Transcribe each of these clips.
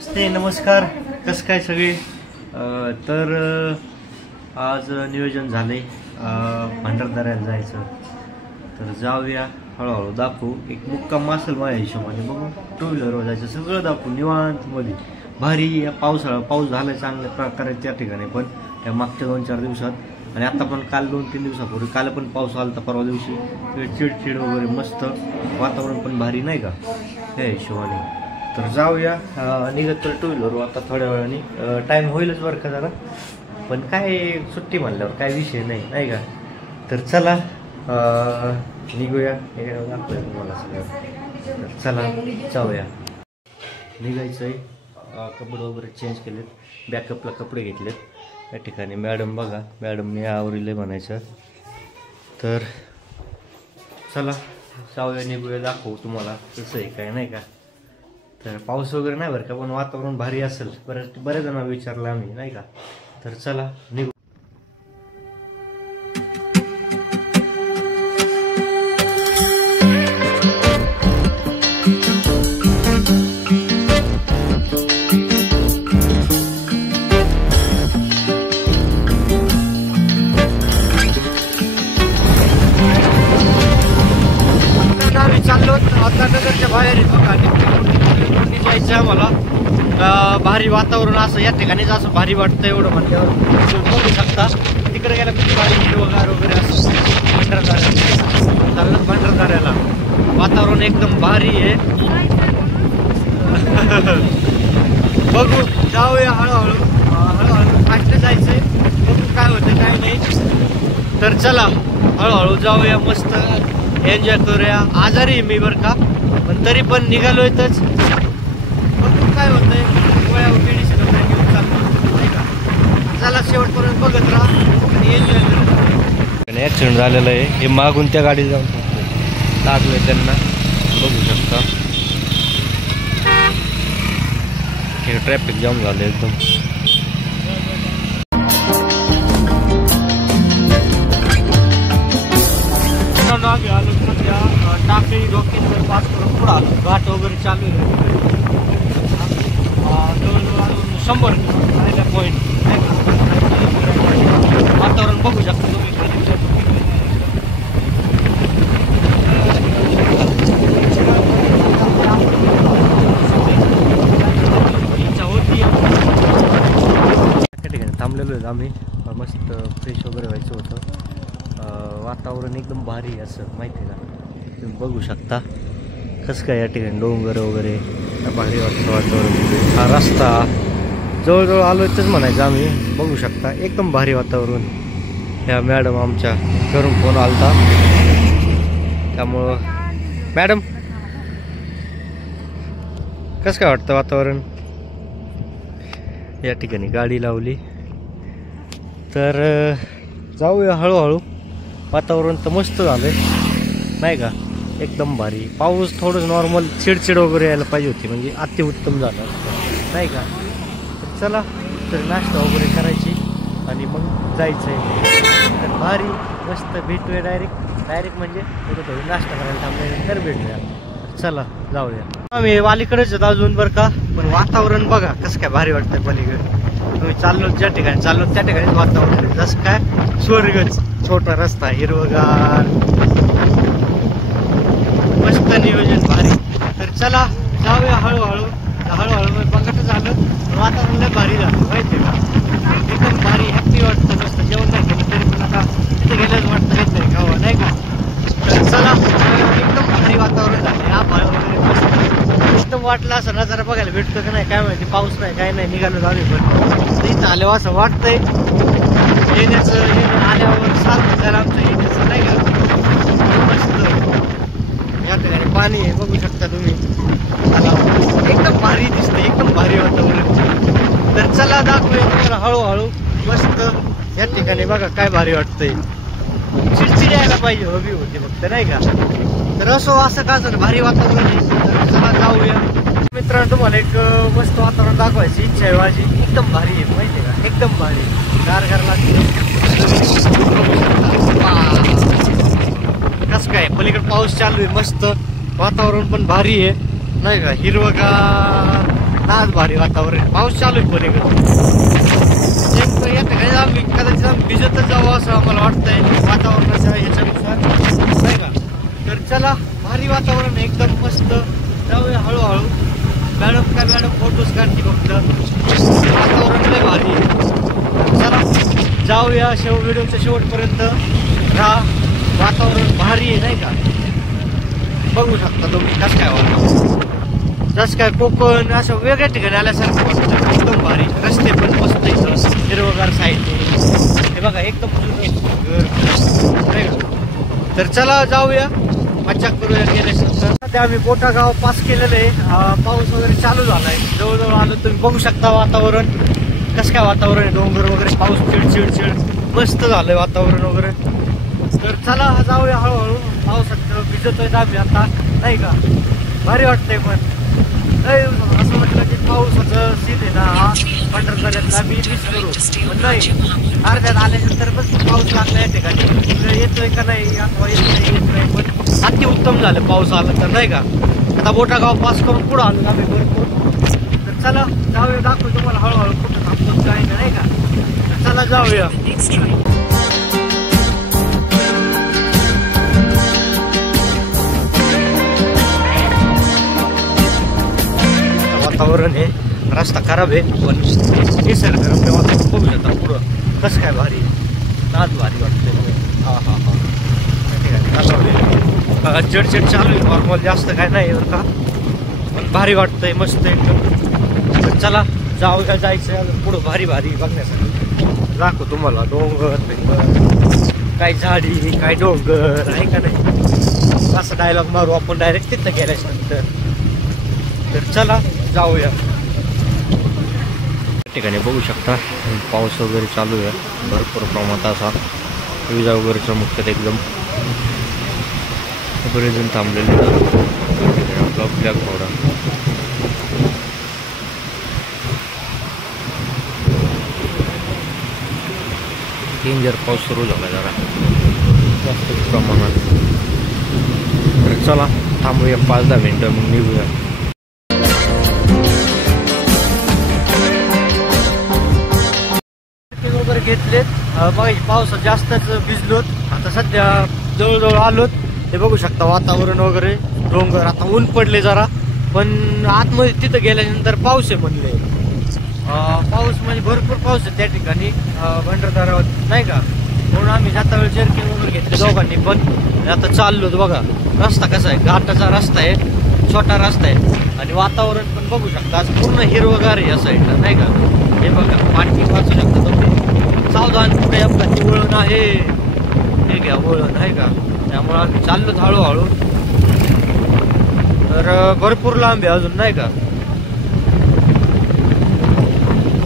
नमस्ते, नमस्कार. कसं काय सगळे. तर आज नियोजन झाले भंडारदऱ्याला जायचं. तर जाऊया, हळूहळू दाखवू. एक मुक्काम असेल माझ्या हिशोबाने. बघू, टू व्हीलरवर जायचं, सगळं दाखवू निवांत मध्ये. भारी पाऊस झाला चांगल्या प्रकारे त्या ठिकाणी. पण त्या मागच्या 2-4 दिवसात आणि आता पण काल 2-3 दिवसापूर्वी काल पण पाऊस आला तर परवा दिवशी चिडचिड वगैरे मस्त वातावरण पण भारी नाही का त्या हिशोबाने. तर जाऊया निघत टू व्हीलरवर आता थोड्या वेळाने. टाईम होईलच बरं का जरा, पण काय सुट्टी म्हणल्यावर काय विषय नाही का. तर चला निघूया. दाखवूया तुम्हाला सगळं. तर चला जाऊया. निघायचं आहे. कपडे वगैरे चेंज केलेत, बॅकअपला कपडे घेतलेत. त्या ठिकाणी मॅडम बघा, मॅडमने आवरले म्हणायचं. तर चला जाऊया, निघूया, दाखवू तुम्हाला कसं आहे काय नाही का. तर पाऊस वगैरे नाही बरं का, पण वातावरण भारी असेल. बऱ्याच जणांना विचारलं आम्ही नाही का. तर चला निघू. चाललो आता नगरच्या बाहेर जायचं आम्हाला. भारी वातावरण असं या ठिकाणीच असं भारी वाटतं. एवढं म्हणल्यावर बघू शकता. तिकडे गेला किती भारी हिरवगार वगैरे असं भंडारदऱ्याला वातावरण एकदम भारी आहे. बघू, जाऊया हळूहळू फास्ट जायचंय. बघू काय होतं काय नाही. तर चला हळूहळू जाऊया, मस्त एन्जॉय करूया. आजारी आहे मी बरं का, पण तरी पण निघालोय. तर काय होतंय, गोळ्या मेडिसिन वगैरे घेऊन चालतो नाही का. चला शेवटपर्यंत बघत राहा आणि एन्जॉय करा. ॲक्सिडेंट झालेलं आहे. हे मागून त्या गाडी जाऊन लागलोय त्यांना, बघू शकता. हे ट्रॅफिक जाम झालं एकदम. आलो सध्या टाकळी डोक्यावर पास करून पुढं आलो. घाट वगैरे चालू आहे. जवळजवळ 100 राहिल्या पॉईंट. वातावरण बघू शकता तुम्ही. इच्छा होती त्या ठिकाणी थांबलेलो आहे आम्ही. मस्त फ्रेश वगैरे व्हायचं होतं. वातावरण एकदम भारी असं माहिती आहे का. तुम्ही बघू शकता कसं काय या ठिकाणी डोंगर वगैरे भारी वाटतं वातावरण. हा रस्ता जवळजवळ आलो इथंच म्हणायचं आम्ही. बघू शकता एकदम भारी वातावरण. ह्या मॅडम आमच्या घरून फोन आलता, त्यामुळं मॅडम कसं काय वाटतं वातावरण. या ठिकाणी गाडी लावली. तर जाऊया हळूहळू. वातावरण तर मस्त झालंय नाही का, एकदम भारी. पाऊस थोडं नॉर्मल चिडचिड वगैरे यायला पाहिजे होती, म्हणजे अतिउत्तम झालं नाही का. तर चला, तर नाश्ता वगैरे करायची आणि मग जायचं आहे. तर भारी मस्त भेटूया डायरेक्ट म्हणजे थोडं नाश्ता करायला थांबल्यानंतर भेटूया. चला जाऊया. आम्ही वालीकडेच अजून बरं का, पण वातावरण बघा कसं काय भारी वाटतंय पलीकडे. तुम्ही चाललो ज्या ठिकाणी चाललो त्या ठिकाणीच वातावरण जसं काय स्वर्गच. छोटा रस्ता, हिरवगार, मस्त नियोजन भारी. तर चला जाऊया हळूहळू बघत झालं. वातावरण लय भारी झालं माहिती आहे का. एकदम भारी हॅप्पी वाटतं. मस्त जेवण नाही केलं तरी पण आता तिथे गेल्याच वाटतं काहीतरी खावं नाही का. तर चला एकदम भारी वातावरण झालं. हा भाळ वगैरे मस्त वाटलं. असं नजारा बघायला भेटतो का नाही काय माहिती. पाऊस नाही काय नाही, निघालो झाले. पण इथं आल्यावर असं वाटतंय येण्याचं आल्यावर सारखं झालं आमचं येण्याचं नाही का. मस्त या ठिकाणी पाणी आहे बघू शकता तुम्ही. एकदम भारी दिसतंय, एकदम भारी वातावरण. तर चला दाखवूया तुम्हाला हळूहळू. मस्त या ठिकाणी बघा काय भारी वाटतंय. चिडचिड यायला पाहिजे हवी होती फक्त नाही का. तर असं का जर भारी वातावरण आहे. तर चला जाऊया मित्रांनो. तुम्हाला एक मस्त वातावरण दाखवायची इच्छा आहे माझी. एकदम भारी आहे माहिती आहे का, एकदम भारी. गार लागते. कसं काय पलीकडे पाऊस चालू आहे. मस्त वातावरण पण भारी आहे नाही का. हिरवगार आज भारी वातावरण, पाऊस चालू आहे पुणे आम्ही कदाचित भिजतच जावं असं आम्हाला वाटतंय वातावरणाच्या ह्याच्यानुसार नाही का. तर चला भारी वातावरण एकदम मस्त, जाऊया हळूहळू. मॅडम फोटोज काढते फक्त, वातावरण लय भारी. चला जाऊया व्हिडिओच्या शेवटपर्यंत राहा. वातावरण भारी आहे नाही का, बघू शकता तुम्ही कसं काय वाटतं. जसं काय कोकण असं वेगळ्या ठिकाणी आल्यासारखं वाटतं, एकदम भारी. रस्ते पण मस्त इथं हिरवगार साईडने, हे बघा एकदम नाही का. तर चला जाऊया, मज्जा करूया गेल्यानंतर. सध्या आम्ही मोठा गाव पास केलेलं आहे, पाऊस वगैरे चालू झालाय, जवळजवळ आलो. तुम्ही बघू शकता वातावरण कसं काय वातावरण आहे, डोंगर वगैरे, पाऊस चिड मस्त झालंय वातावरण वगैरे. तर चला जाऊया हळूहळू. पावसात भिजतोय आम्ही आता नाही का, भारी वाटतंय. पण असं म्हटलं की पावसाचं सीन आहे ना हा पंढरपूरला आम्ही मिस करू, पण नाही अर्ध्यात आल्यानंतर पण पाऊस लागला या ठिकाणी. येतोय का नाही अथवा येत नाही, पण अति उत्तम झालं पाऊस आला तर नाही का. आता मोठा गाव पास करून पुढं आलो आम्ही भरपूर. तर चला जाऊया, दाखवू तुम्हाला हळूहळू कुठं थांबतो काय नाही का. तर चला जाऊया. वातावरण आहे, रस्ता खराब आहे पण निसर्गरम्य वातावरण बघू शकता पुढं कसं काय भारी, नाच भारी वाटते. हा चिडचिड चालू आहे नॉर्मल, जास्त काय नाही बरं का, पण भारी वाटतंय मस्त एकदम. तर चला जाऊया, जायचं पुढं भारी बघण्यासाठी. दाखव तुम्हाला डोंगर काय झाडी काय डोंगर आहे का नाही, असं डायलॉग मारू आपण डायरेक्ट तिथं गेल्यानंतर. तर चला जाऊया. ठिकाणी बघू शकता पाऊस वगैरे चालू आहे भरपूर प्रमाणात, असा विजा वगैरे चमकतात एकदम. बरेच जण थांबलेले आपला ब्लॅक घोडा. डेंजर पाऊस सुरू झाला जरा जास्त प्रमाणात. तर चला थांबूया 5-10 मिनटं मग निघूया. वगैरे घेतलेत, बघायची पावसात जास्तच भिजलोत. आता सध्या जवळजवळ आलोत, ते बघू शकता वातावरण वगैरे, डोंगर. आता ऊन पडले जरा, पण आतमध्ये तिथं गेल्यानंतर पाऊस आहे म्हणले. पाऊस म्हणजे भरपूर पाऊस आहे त्या ठिकाणी भंडारदऱ्यावर नाही का. म्हणून आम्ही जाता वेळ जर्किन वगैरे घेतले दोघांनी पण. आता चाललोत बघा, रस्ता कसा आहे, घाटाचा रस्ता आहे, छोटा रस्ता आहे. आणि वातावरण पण बघू शकता, आज पूर्ण हिरवगार आहे या साईडला नाही का. हे बघा पाठी वाचू शकता तुम्ही, सावधान पुढे अपघाती वळण आहे, हे घ्या वळण आहे का. त्यामुळं आम्ही चाललोच हळूहळू. तर भरपूर लांब आहे अजून नाही का.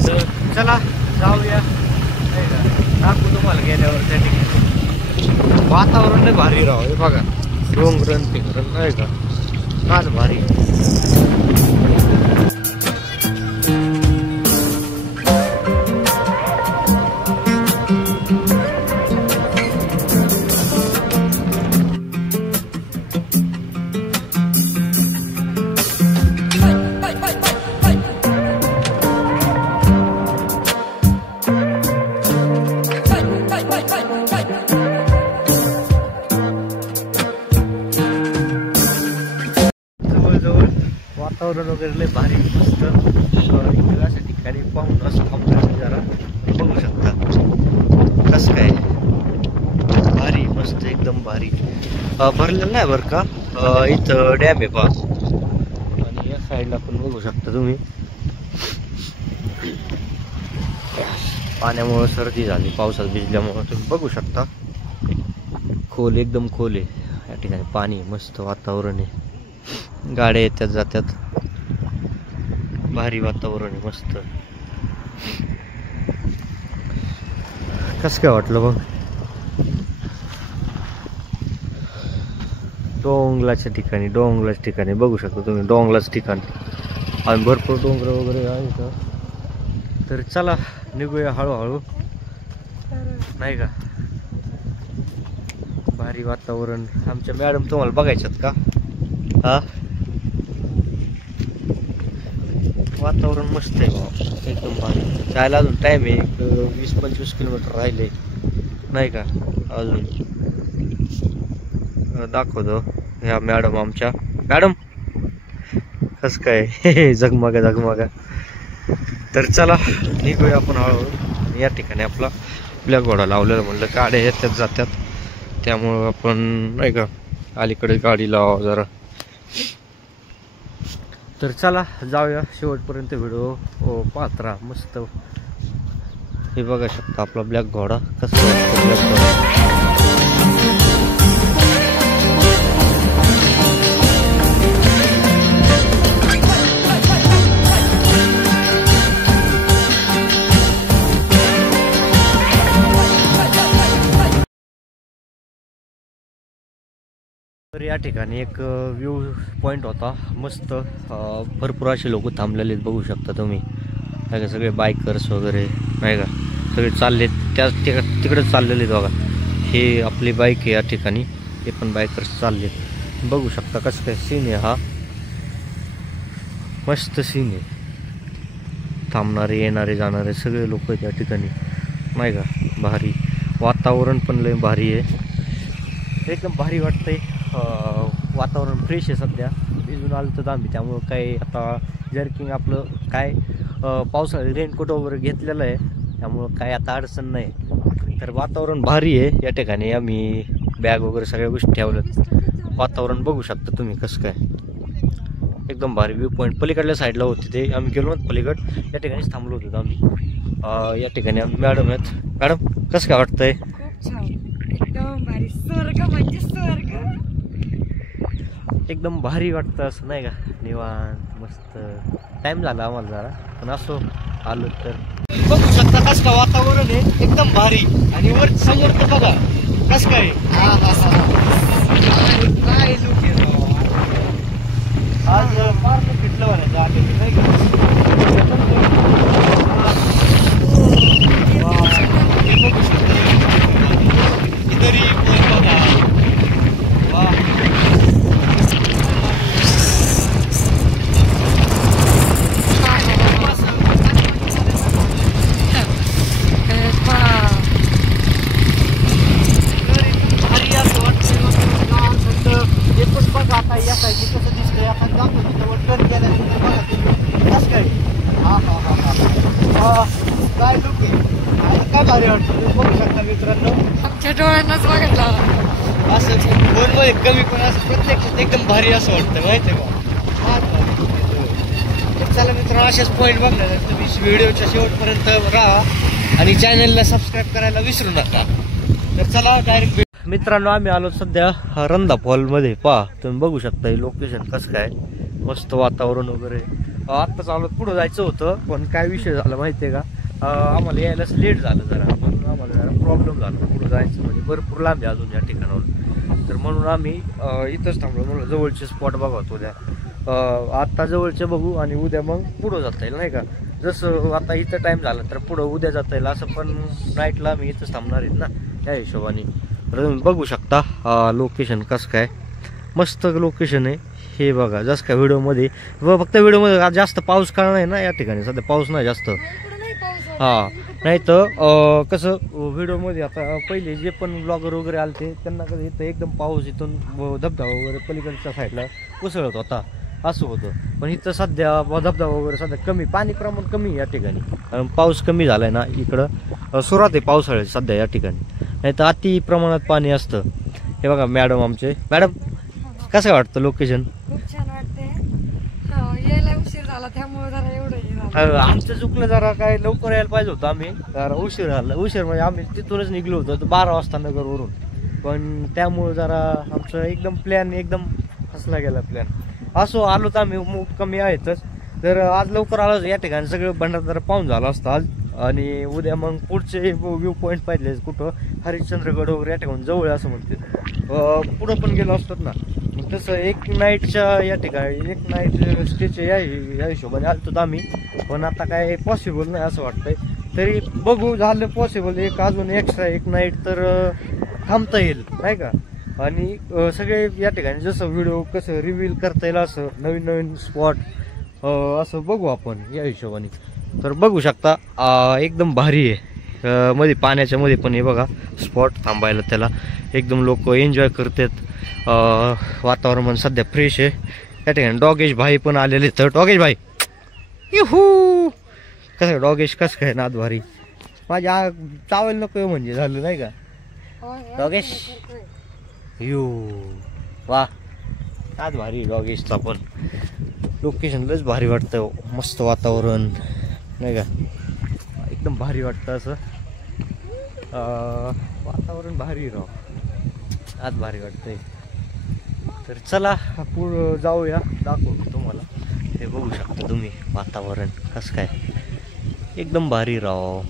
तर चला जाऊया नाही का, दाखवू तुम्हाला गेल्यावर त्या ठिकाणी. वातावरण नाही भारी राव, हे बघा डोंगरण तिकडं नाही का, नाच भारी. वातावरण वगैरे लय भारी मस्त. अशा ठिकाणी पाहून असं आपल्याला जरा बघू शकता कसं काय भारी मस्त एकदम भारी. भरलेलं नाही बरं का, इथं डॅम आहे पहा. आणि या साईडला पण बघू शकता तुम्ही, पाण्यामुळे सर्दी झाली पावसात भिजल्यामुळे. तुम्ही बघू शकता खोल एकदम खोल आहे या ठिकाणी, पाणी मस्त वातावरण आहे, गाड्या येतात जातात, भारी वातावरण आहे मस्त. कसं काय वाटलं मग. डोंगराच्या ठिकाणी बघू शकता तुम्ही, डोंगराच ठिकाण आणि भरपूर डोंगर वगैरे आहे का. तर चला निघूया हळूहळू नाही का. भारी वातावरण. आमच्या मॅडम तुम्हाला बघायच्यात का. हा वातावरण मस्त आहे बाबा, एकदम भारी. जायला अजून टाइम आहे, 20-25 किलोमीटर राहिले नाही का अजून. दाखवतो ह्या मॅडम आमच्या. मॅडम कसं काय झगमगा. तर चला निघूया आपण हळूहळू. या ठिकाणी आपला ब्लॅक घोडा लावलेला, म्हणलं गाड्या येतात जातात, त्यामुळं आपण नाही का अलीकडे गाडी लावा जरा. तर चला जाऊया शेवटपर्यंत, व्हिडिओ पाहत राहा. मस्त हे बघा शकता आपला ब्लॅक घोडा कसं वाटतं. ब्लॅक घोडा तर या ठिकाणी एक व्ह्यू पॉइंट होता मस्त. भरपूर असे लोक थांबलेले बघू शकता तुम्ही, नाही का. सगळे बायकर्स वगैरे नाही का, सगळे चाललेत तिकडेच चाललेले बघा. हे आपली बाईक आहे या ठिकाणी, हे पण बायकर्स चाललेत. बघू शकता कसं काय सीन आहे हा, मस्त सीन आहे. थांबणारे येणारे जाणारे सगळे लोक आहेत या ठिकाणी नाही का. भारी वातावरण पण लय भारी आहे, एकदम भारी वाटतंय. वातावरण फ्रेश आहे सध्या. भिजून आलं तर आम्ही, त्यामुळं काय आता जर्किंग आपलं काय पावसाळी रेनकोट वगैरे घेतलेलं आहे, त्यामुळं काय आता अडचण नाही. तर वातावरण भारी आहे या ठिकाणी. आम्ही बॅग वगैरे सगळ्या गोष्टी ठेवल्यात. वातावरण बघू शकता तुम्ही कसं काय, एकदम भारी. व्ह्यू पॉईंट पलीकडल्या साईडला होते ते, आम्ही गेलो ना पलीकड, या ठिकाणीच थांबलो होतो आम्ही. या ठिकाणी आम्ही मॅडम आहेत. मॅडम कसं काय वाटतंय? एकदम भारी वाटतं असं नाही का, निवांत मस्त. टाइम झाला आम्हाला जरा, पण असो आलो तर. बघू शकता कसं काय वातावरण आहे, एकदम भारी. आणि वर समोर तर बघा कसं काय, काय लुक आहे आज. फार फिटलं म्हणायचं आलेलं नाही का. बघू शकता इतरही बघा. वा आता या साईडने कसं दिसतंय, आपण दाखवतो टर्न केल्यानंतर बघा तुम्ही कसं काय. काय लुक आहे आणि काय भारी वाटतं तुम्ही बघू शकता मित्रांनो. आमच्या डोळ्यांनाच बघितला असं फोनमध्ये कमी, पण असं प्रत्यक्षात एकदम भारी असं वाटतं माहिती आहे का. चला मित्रांनो, असेच पॉईंट बघण्यासाठी तुम्ही व्हिडिओच्या शेवटपर्यंत राहा आणि चॅनलला सबस्क्राईब करायला विसरू नका. तर चला डायरेक्ट मित्रांनो, आम्ही आलो सध्या रंधा फॉलमध्ये. पहा तुम्ही बघू शकता हे लोकेशन कसं काय, मस्त वातावरण वगैरे. आत्ताच आलो, पुढं जायचं होतं पण काय विषय झाला माहिती आहे का, आम्हाला यायलाच लेट झालं जरा. आम्हाला जरा प्रॉब्लेम झाला पुढं जायचं, म्हणजे भरपूर लांब आहे अजून या ठिकाणावर. तर म्हणून आम्ही इथंच थांबलो. म्हणून जवळचे स्पॉट बघत उद्या, आत्ता जवळचे बघू आणि उद्या मग पुढं जाता येईल नाही का. जसं आता इथं टाइम झाला तर पुढं उद्या जाता येईल असं, पण नाईटला आम्ही इथंच थांबणार आहेत ना त्या हिशोबाने. तुम्ही बघू शकता लोकेशन कसं काय, मस्त लोकेशन आहे हे बघा. जसं काय व्हिडिओमध्ये, फक्त व्हिडिओमध्ये जास्त पाऊस का नाही ना या ठिकाणी, सध्या पाऊस नाही जास्त. हां, नाही तर कसं व्हिडिओमध्ये आता पहिले जे पण ब्लॉगर वगैरे आले त्यांना कसं इथं एकदम पाऊस, इथून धबधबा वगैरे पलीकडच्या साईडला उसळत होता असं होतं. पण इथं सध्या धबधबा वगैरे सध्या कमी, पाणी प्रमाण कमी आहे या ठिकाणी, कारण पाऊस कमी झालाय ना इकडं. सुरुवात आहे पावसाळ्याची सध्या या ठिकाणी, नाही तर अति प्रमाणात पाणी असतं. हे बघा मॅडम आमचे. मॅडम कसं वाटतं लोकेशन? खूप छान वाटते. यायला उशीर झाला त्यामुळे जरा एवढं आमचं चुकलं जरा, काय लवकर यायला पाहिजे होतं आम्ही. जरा उशीर झाला, उशीर म्हणजे आम्ही तिथूनच निघलो होतो 12 वाजता नगरवरून, पण त्यामुळे जरा आमचं एकदम प्लॅन एकदम फसला गेला प्लॅन. असो आलो तर आम्ही कमी आहेतच. तर आज लवकर आलो या ठिकाणी सगळं भंडारदरा पाहून झालं असतं आज. आणि उद्या मग पुढचे व्ह्यू पॉईंट पाहिले कुठं हरिश्चंद्रगड वगैरे या ठिकाणी जवळ असं म्हणते, पुढं पण गेलो असतात ना. मग तसं एक नाईटच्या या ठिकाणी एक नाईट स्टेच्या या हिशोबाने आलो तर आम्ही, पण आता काय पॉसिबल नाही असं वाटतंय. तरी बघू झालं पॉसिबल एक अजून एक्स्ट्रा एक नाईट तर थांबता येईल नाही का. आणि सगळे या ठिकाणी जसं व्हिडिओ कसं रिव्हील करता येईल असं नवीन नवीन स्पॉट असं बघू आपण या हिशोबाने. तर बघू शकता एकदम भारी आहे. मध्ये पाण्याच्या मध्ये पण हे बघा स्पॉट थांबायला त्याला एकदम लोक एन्जॉय करतात. वातावरण पण सध्या फ्रेश आहे. त्या ठिकाणी डॉगेश भाई पण आलेले. तर डॉगेश भाई इहू कसं डॉगेश कसं काय नाद भारी. माझ्या चावल नको म्हणजे झालं नाही का डॉगेश. यू वा नाद भारी डॉगेशचा पण. लोकेशन लयच भारी वाटतं. मस्त वातावरण नाही का एकदम भारी वाटतं असं. वातावरण भारी राव आज भारी वाटतंय. तर चला पुढं जाऊया दाखवतो तुम्हाला. हे बघू शकता तुम्ही वातावरण कसं काय एकदम भारी राव.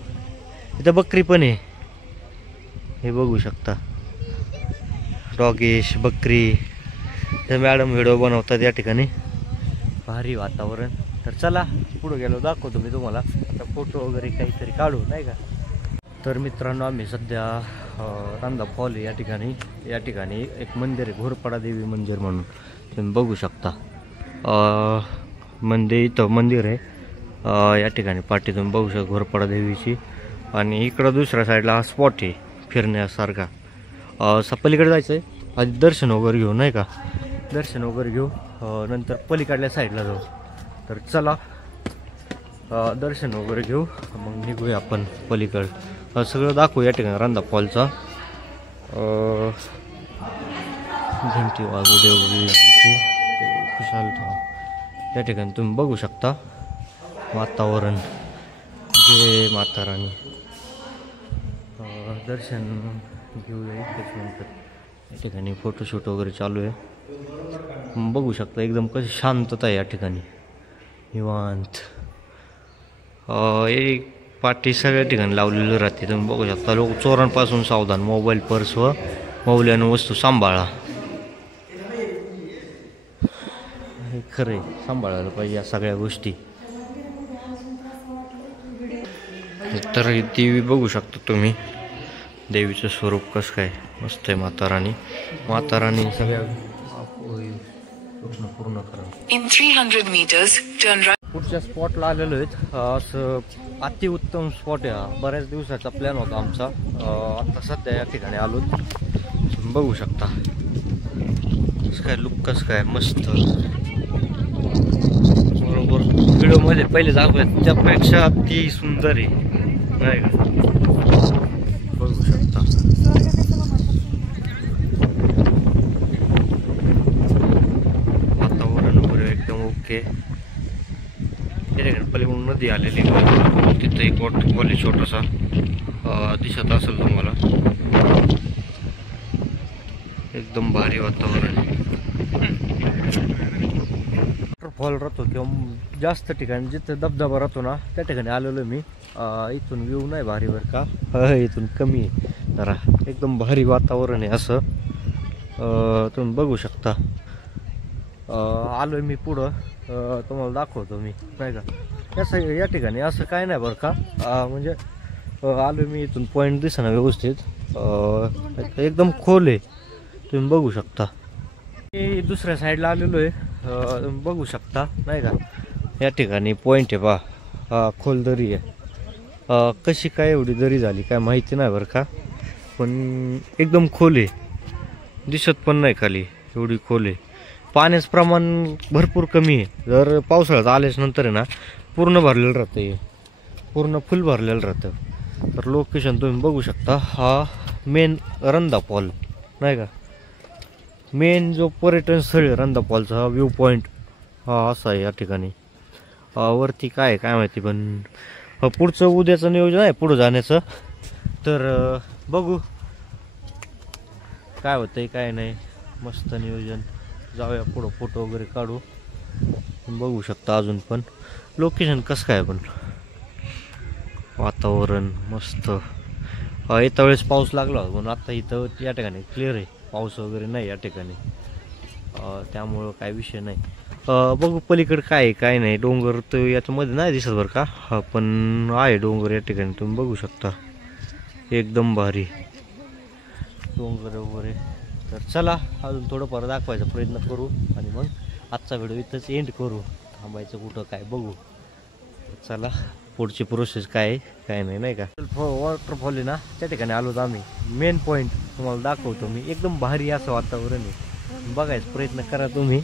इथं बकरी पण आहे हे बघू शकता. डॉगेश बकरी तर मॅडम व्हिडिओ बनवतात या ठिकाणी. भारी वातावरण. तर चला पुढं गेलो दाखवतो मी तुम्हाला. आता फोटो वगैरे काहीतरी काढू नाही का. तर मित्रांनो आम्ही सध्या रांदा फॉल या ठिकाणी एक मंदिर आहे घोरपडा देवी मंदिर म्हणून तुम्ही बघू शकता. इथं मंदिर आहे या ठिकाणी पाठी तुम्ही बघू शकता घोरपडा देवीची. आणि इकडं दुसऱ्या साईडला हा स्पॉट आहे फिरण्यासारखा. पलीकडे जायचं आहे आधी दर्शन वगैरे घेऊ नाही का. दर्शन वगैरे घेऊ नंतर पलीकडल्या साईडला जाऊ. तर चला दर्शन वगैरे घेऊ मग निघूया आपण पलीकड. सगळं दाखवू या ठिकाणी रांदा फॉलचा. घंटी वाजू देऊ खुशाल या ठिकाणी तुम्ही बघू शकता वातावरण. जय माता राणी. दर्शन घेऊया त्याच्यानंतर या ठिकाणी फोटोशूट वगैरे चालू आहे. बघू शकता एकदम कशी शांतता आहे या ठिकाणी निवांत. एक पाठी सगळ्या ठिकाणी लावलेली राहते तुम्ही बघू शकता. लोक चोरांपासून सावधान. मोबाईल पर्स व मौल्यवान वस्तू सांभाळा. हे खरं आहे सांभाळायला पाहिजे या सगळ्या गोष्टी. तर देवी बघू शकता तुम्ही. देवीचं स्वरूप कसं काय मस्त आहे. माता राणी सगळ्या पूर्ण करा. In 300 meters, turn right. पुढच्या स्पॉटला आलेलो आहेत. असं अतिउत्तम स्पॉट आहे हा. बऱ्याच दिवसाचा प्लॅन होता आमचा. आता सध्या या ठिकाणी आलो बघू शकता. कसं काय लुक कसं काय मस्त. बरोबर व्हिडिओमध्ये पहिले दाखवत त्यापेक्षा ती सुंदर आहे नाही का. बघू शकता वातावरण वगैरे एकदम ओके. पलीकडून नदी आलेली तिथं एक वॉटरफॉल आहे छोटासा दिसत असेल तुम्हाला. एकदम भारी वातावरण. वॉटरफॉल राहतो किंवा जास्त ठिकाणी जिथे धबधबा राहतो ना त्या ठिकाणी आलेलो मी. इथून व्ह्यू नाही भारी बरं का. इथून कमी आहे जरा. एकदम भारी वातावरण आहे असं तुम्ही बघू शकता. आलोय मी पुढं तुम्हाला दाखवतो मी नाही का. या ठिकाणी असं काय नाही बरं का. म्हणजे आलो मी इथून पॉईंट दिसेना व्यवस्थित. एकदम खोल आहे तुम्ही बघू शकता. मी दुसऱ्या साईडला आलेलो आहे तुम्ही बघू शकता नाही का. या ठिकाणी पॉईंट आहे पहा. खोल दरी आहे. कशी काय एवढी दरी झाली काय माहिती नाही बरं का. पण एकदम खोल आहे. दिसत पण नाही खाली एवढी खोल आहे. पाण्याचं प्रमाण भरपूर कमी आहे. जर पावसाळ्यात आल्याच नंतर आहे ना पूर्ण भरलेलं राहतं. हे पूर्ण फुल भरलेलं राहतं. तर लोकेशन तुम्ही बघू शकता. हा मेन रंधा फॉल नाही का. मेन जो पर्यटन स्थळ आहे रंधा फॉलचा हा व्ह्यू पॉईंट हा असा आहे या ठिकाणी. वरती काय माहिती पण पुढचं उद्याचं नियोजन आहे पुढं जाण्याचं. तर बघू काय होतंय काय नाही. मस्त नियोजन. जाऊया पुढं फोटो वगैरे काढू. बघू शकता अजून पण लोकेशन कसं काय पण वातावरण मस्त. येत्या वेळेस पाऊस लागला म्हणून आता इथं या ठिकाणी क्लिअर आहे. पाऊस वगैरे नाही या ठिकाणी त्यामुळं काय विषय नाही. बघू पलीकडे काय काय नाही. डोंगर तर याच्यामध्ये नाही दिसत बरं का. पण आहे डोंगर या ठिकाणी तुम्ही बघू शकता. एकदम भारी डोंगर वगैरे. तर चला अजून थोडंफार दाखवायचा प्रयत्न करू आणि मग आजचा व्हिडिओ इथंच एंड करू. थांबायचं कुठं काय बघू. चला पुढची प्रोसेस काय आहे काय नाही, नाही का. वॉटरफॉल आहे ना त्या ठिकाणी आलो आम्ही. मेन पॉईंट तुम्हाला दाखवतो मी. एकदम भारी असं वातावरण आहे, बघायचा प्रयत्न करा तुम्ही.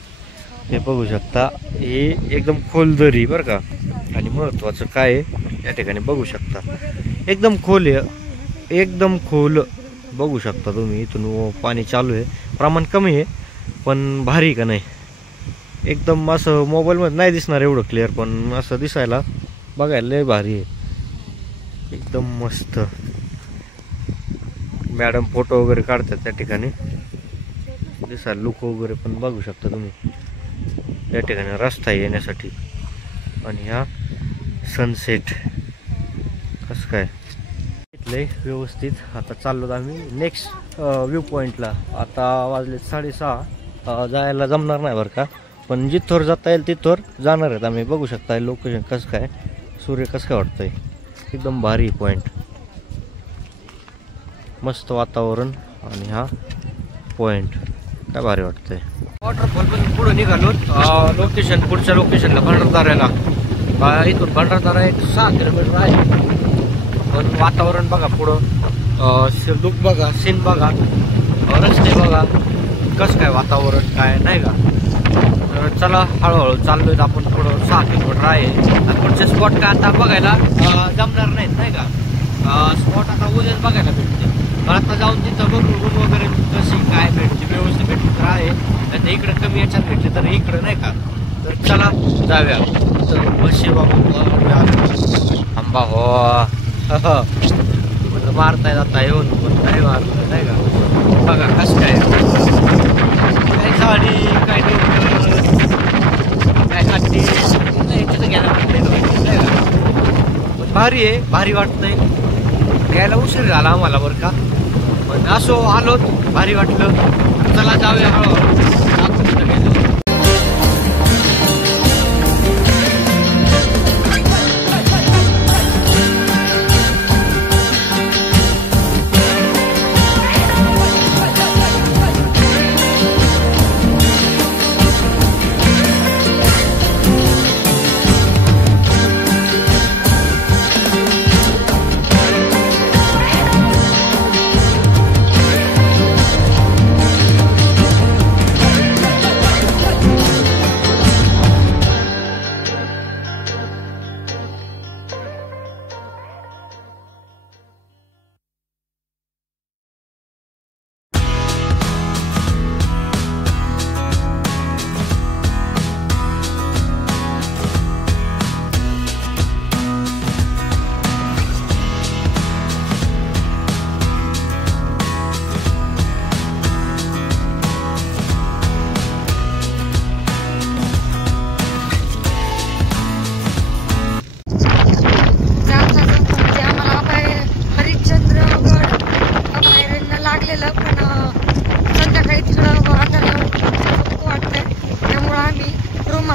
हे बघू शकता, हे एकदम खोल दरी बरं का. आणि महत्त्वाचं काय आहे या ठिकाणी बघू शकता, एकदम खोल आहे, एकदम खोल बघू शकता तुम्ही. इथून पाणी चालू आहे, प्रमाण कमी आहे पण भारी का नाही. एकदम असं मोबाईलमध्ये नाही दिसणार एवढं क्लिअर, पण असं दिसायला बघायला लय भारी आहे, एकदम मस्त. मॅडम फोटो वगैरे काढतात त्या ठिकाणी, दिसायला लुक वगैरे पण बघू शकता तुम्ही. या ठिकाणी रस्ता आहे येण्यासाठी. आणि हा सनसेट कसं काय इथले व्यवस्थित. आता चाललो आम्ही नेक्स्ट व्ह्यू पॉईंटला. आता वाजले 6:30. जायला जमणार नाही बरं का, पण जिथवर जाता येईल तिथवर जाणार आहेत आम्ही. बघू शकता लोकेशन कसं काय, सूर्य कसं काय वाटतंय. एकदम भारी पॉईंट, मस्त वातावरण. आणि हा पॉईंट काय भारी वाटतंय. वॉटरफॉल पण पुढे निघालो. लोकेशन पुढच्या लोकेशनला भंडारदऱ्याला. इथून भंडारदरा एक 6 किलोमीटर आहे. पण वातावरण बघा पुढं, लुक बघा, सीन बघा, रस्ते बघा कसं काय वातावरण काय, नाही का. तर चला हळूहळू चाललोय आपण. पुढं 6 किलोमीटर आहे. आणि पुढचे स्पॉट काय आता बघायला जमणार नाहीत, नाही का. स्पॉट आता उद्याच बघायला भेटते. आता जाऊन तिथं बघू रूम वगैरे कशी काय भेटते, व्यवस्थित भेटली तर आहे, नाही तर इकडं कमी याच्यात भेटली तर इकडं, नाही का. तर चला जाऊया. तर म्हशी बाबू आंबा हो मारताय जाता येऊन, पण नाही मारत, नाही का. बघा कसं काय काय झाडी काय काय हत्ती याच्यात घ्यायला नाही का. भारी आहे, भारी वाटतंय. घ्यायला उशीर झाला आम्हाला बरं का, पण असो आलो, भारी वाटलं. चला जाऊया हळूहळू.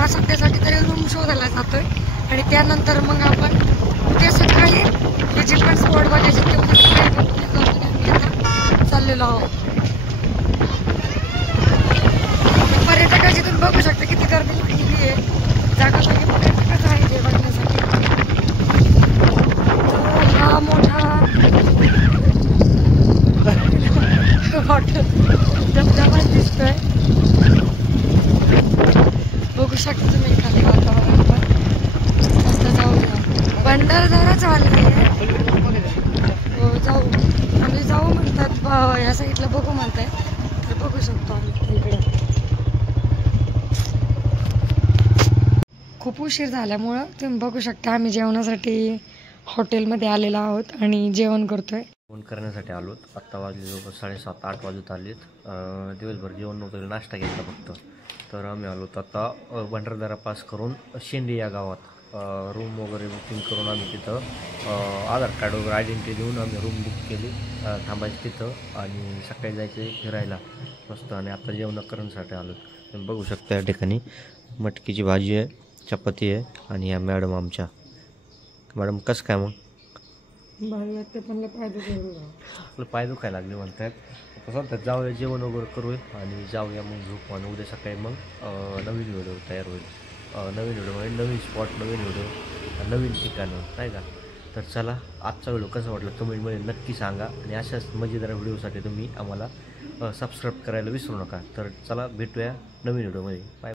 सध्यासाठी तरी रूम शोधायला जातोय. आणि त्यानंतर मग आपण उद्या सकाळी हे जे पण स्पॉट बघायचे ते चाललेलो आहोत. पर्यटकाची तुम्ही बघू शकता किती गर्दी लागलेली आहे. जागोजागी पर्यटकच आहे ते बघण्यासाठी. हा मोठा वॉटर धबधबा दिसतोय, बघू शकता तुम्ही. खाली वातावरण पण मस्त. जाऊया, भंडारदरा चालली आहे. हो जाऊ, आम्ही जाऊ म्हणतात या साईडला, बघू म्हणताय तर बघू शकतो आम्ही इकडे. खूप उशीर झाल्यामुळं तुम्ही बघू शकता आम्ही जेवणासाठी हॉटेलमध्ये आलेलो आहोत आणि जेवण करतोय. जेवण करण्यासाठी आलोत. आत्ता वाजले जवळ 7:30-8 वाजत आलेत. दिवसभर जेवण नव्हतं, नाश्ता घेतला फक्त. तर आम्ही आलोत आता भंडारदरा पास करून शेंडी या गावात. रूम वगैरे बुकिंग करून आम्ही तिथं आधार कार्ड वगैरे आयडेंटिटी देऊन आम्ही रूम बुक केली. थांबायचं तिथं आणि सकाळी जायचं फिरायला मस्त. आणि आता जेवण करण्यासाठी आलो. तुम्ही बघू शकता या ठिकाणी मटकीची भाजी आहे, चपाती आहे. आणि या मॅडम आमच्या. मॅडम कसं काय मग? भारी वाटते, पण पाय दुखायला लागले म्हणतात. आता जाऊया, जेवण वगैरे करूया आणि जाऊया मग झोप. आणि उद्या सकाळी मग नवीन व्हिडिओ तयार होईल. नवीन व्हिडिओमध्ये, नवीन स्पॉट, नवीन व्हिडिओ, नवीन ठिकाणं, नाही का. तर चला, आजचा व्हिडिओ कसा वाटला कमेंटमध्ये नक्की सांगा आणि अशाच मजेदार व्हिडिओसाठी तुम्ही आम्हाला सबस्क्राईब करायला विसरू नका. तर चला, भेटूया नवीन व्हिडिओमध्ये. बाय.